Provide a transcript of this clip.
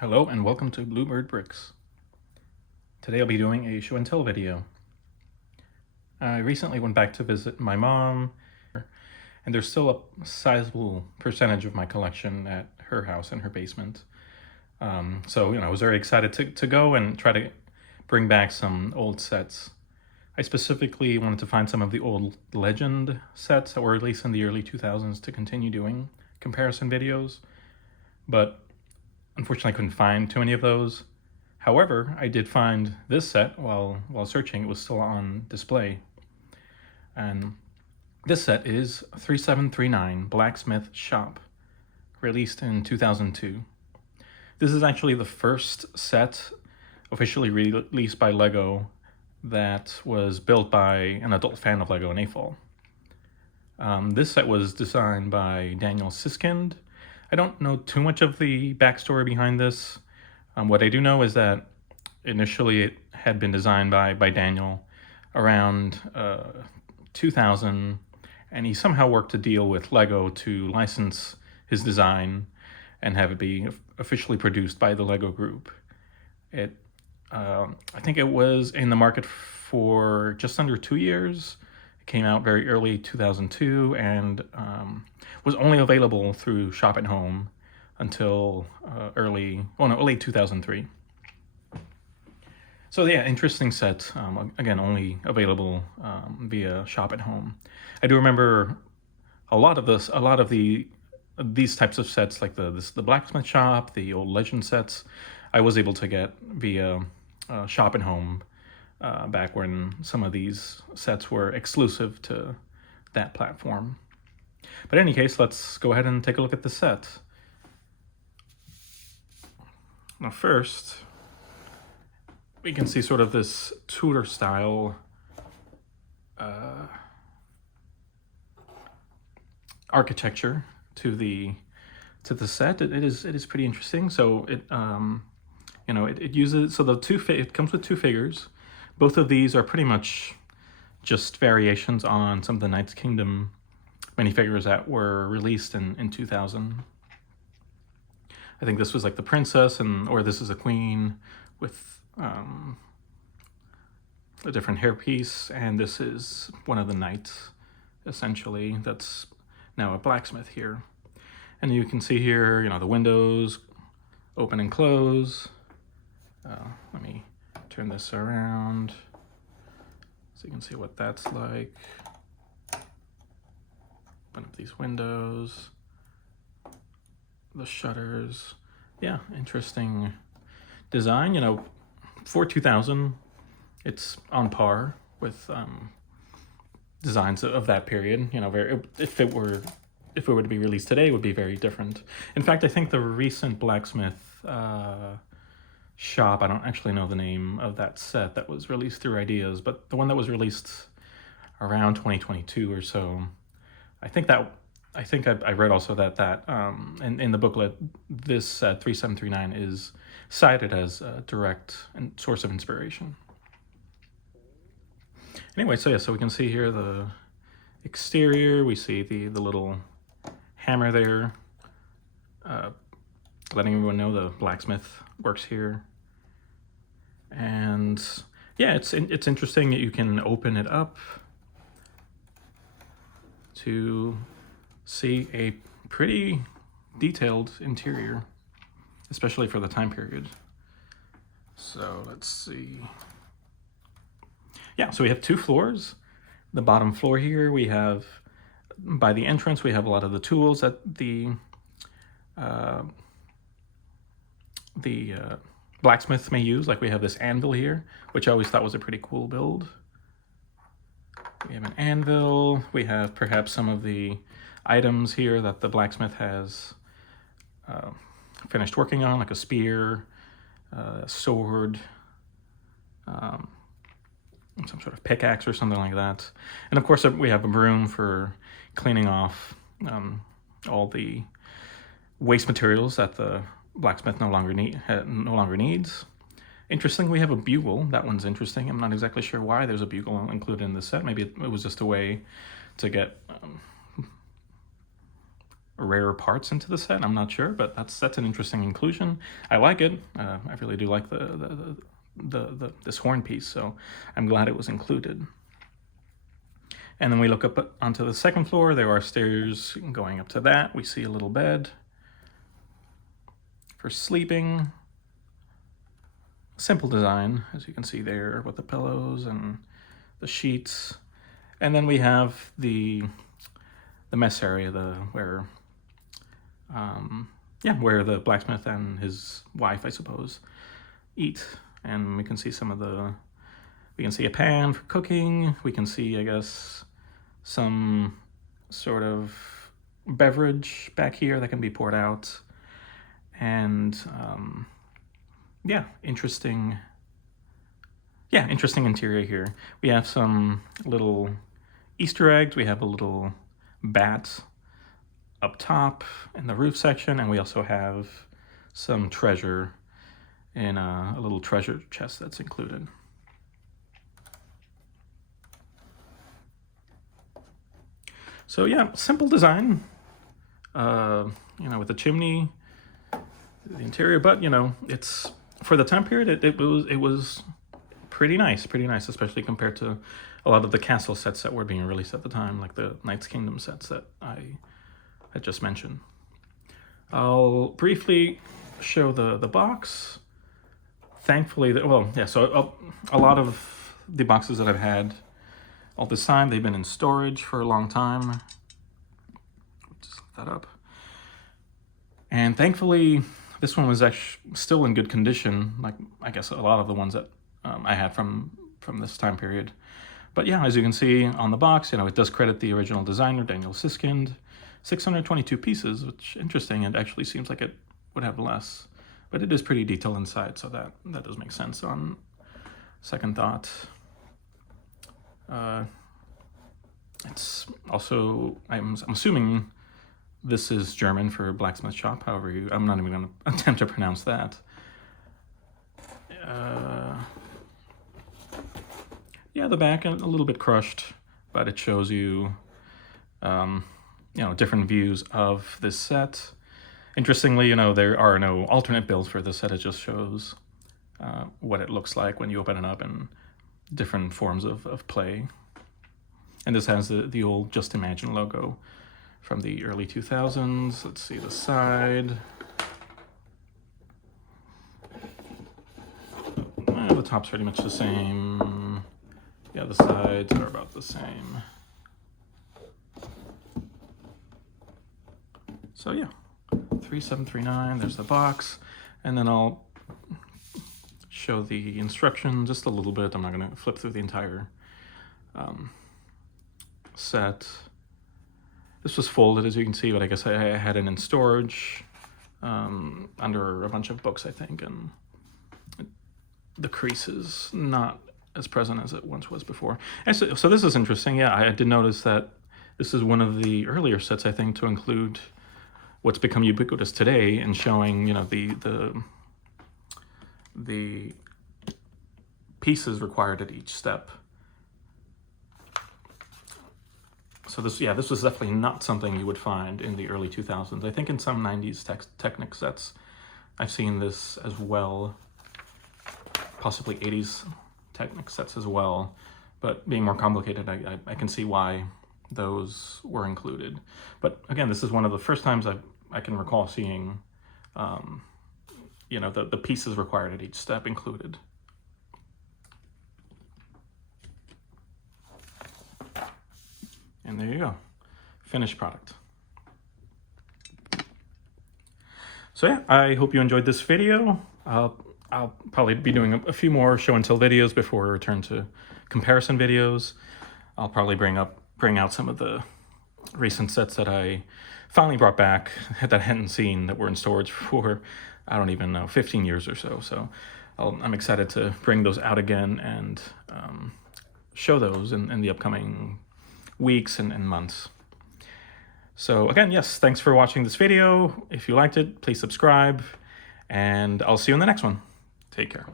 Hello and welcome to Bluebird Bricks. Today I'll be doing a show and tell video. I recently went back to visit my mom, and there's still a sizable percentage of my collection at her house in her basement. So I was very excited to go and try to bring back some old sets. I specifically wanted to find some of the old Legend sets that were released in the early 2000s to continue doing comparison videos, but unfortunately I couldn't find too many of those. However, I did find this set while searching. It was still on display. And this set is 3739 Blacksmith Shop, released in 2002. This is actually the first set officially released by LEGO that was built by an adult fan of LEGO in AFOL. This set was designed by Daniel Siskind. I don't know too much of the backstory behind this. What I do know is that initially it had been designed by Daniel around 2000, and he somehow worked a deal with LEGO to license his design and have it be officially produced by the LEGO Group. I think it was in the market for just under 2 years. It came out very early 2002 and was only available through Shop at Home until late 2003. So yeah, interesting set. Again, only available via Shop at Home. I do remember a lot of these types of sets, like the Blacksmith Shop, the old Legend sets, I was able to get via Shop at Home back when some of these sets were exclusive to that platform. But in any case, let's go ahead and take a look at the set. Now first, we can see sort of this Tudor style architecture to the set. It is pretty interesting. So it uses, so it comes with two figures. Both of these are pretty much just variations on some of the Knights Kingdom minifigures that were released in 2000. I think this was like the princess, or this is a queen with a different hairpiece, and this is one of the knights, essentially, that's now a blacksmith here. And you can see here, the windows open and close. Let me turn this around so you can see what that's like. Open up these windows, the shutters. Yeah, interesting design. For 2000, it's on par with designs of that period. If it were to be released today, it would be very different. In fact, I think the recent Blacksmith Shop, I don't actually know the name of that set that was released through Ideas, but the one that was released around 2022 or so, I think I read also that in the booklet, this 3739 is cited as a direct source of inspiration. Anyway, so we can see here the exterior. We see the little hammer there, letting everyone know the blacksmith works here. And yeah, it's interesting that you can open it up to see a pretty detailed interior, especially for the time period. So let's see. Yeah, so we have two floors. The bottom floor here, we have, by the entrance, we have a lot of the tools that the blacksmith may use. Like we have this anvil here, which I always thought was a pretty cool build. We have an anvil. We have perhaps some of the items here that the blacksmith has finished working on, like a spear, a sword, some sort of pickaxe or something like that. And of course, we have a broom for cleaning off all the waste materials that the blacksmith no longer needs. Interesting, we have a bugle. That one's interesting. I'm not exactly sure why there's a bugle included in the set. Maybe it was just a way to get rare parts into the set. I'm not sure, but that's an interesting inclusion. I like it. I really do like this horn piece, so I'm glad it was included. And then we look up onto the second floor. There are stairs going up to that. We see a little bed for sleeping. Simple design, as you can see there, with the pillows and the sheets. And then we have the mess area, where the blacksmith and his wife, I suppose, eat. And we can see we can see a pan for cooking. We can see, I guess, some sort of beverage back here that can be poured out. And interesting interior here. We have some little Easter eggs. We have a little bat up top in the roof section, and we also have some treasure in a little treasure chest that's included. So yeah, simple design, with the chimney, the interior, but it's, for the time period, it was pretty nice, especially compared to a lot of the castle sets that were being released at the time, like the Knights Kingdom sets that I had just mentioned. I'll briefly show the box. Thankfully, so a lot of the boxes that I've had all this time, they've been in storage for a long time. Just look that up. And thankfully, this one was actually still in good condition, like I guess a lot of the ones that I had from this time period. But yeah, as you can see on the box, it does credit the original designer, Daniel Siskind. 622 pieces, which is interesting. It actually seems like it would have less, but it is pretty detailed inside, so that does make sense on second thought. It's also, I'm assuming this is German for Blacksmith Shop. However, I'm not even going to attempt to pronounce that. The back a little bit crushed, but it shows you, different views of this set. Interestingly, there are no alternate builds for this set. It just shows what it looks like when you open it up and different forms of play. And this has the old Just Imagine logo from the early 2000s. Let's see the side. The top's pretty much the same. Yeah, the sides are about the same. So yeah, 3739, there's the box. And then I'll show the instructions just a little bit. I'm not going to flip through the entire set. This was folded, as you can see, but I guess I had it in storage under a bunch of books, I think, and the crease is not as present as it once was before. And so this is interesting. Yeah, I did notice that this is one of the earlier sets, I think, to include what's become ubiquitous today in showing, the pieces required at each step. So this was definitely not something you would find in the early 2000s. I think in some 90s Technic sets, I've seen this as well, possibly 80s Technic sets as well, but being more complicated, I can see why those were included. But again, this is one of the first times I can recall seeing, the pieces required at each step included. And there you go, finished product. So yeah, I hope you enjoyed this video. I'll probably be doing a few more show and tell videos before we return to comparison videos. I'll probably bring out some of the recent sets that I finally brought back that I hadn't seen, that were in storage for, I don't even know, 15 years or so. So I'm excited to bring those out again and show those in the upcoming weeks and months. So again, yes, thanks for watching this video. If you liked it, please subscribe, and I'll see you in the next one. Take care.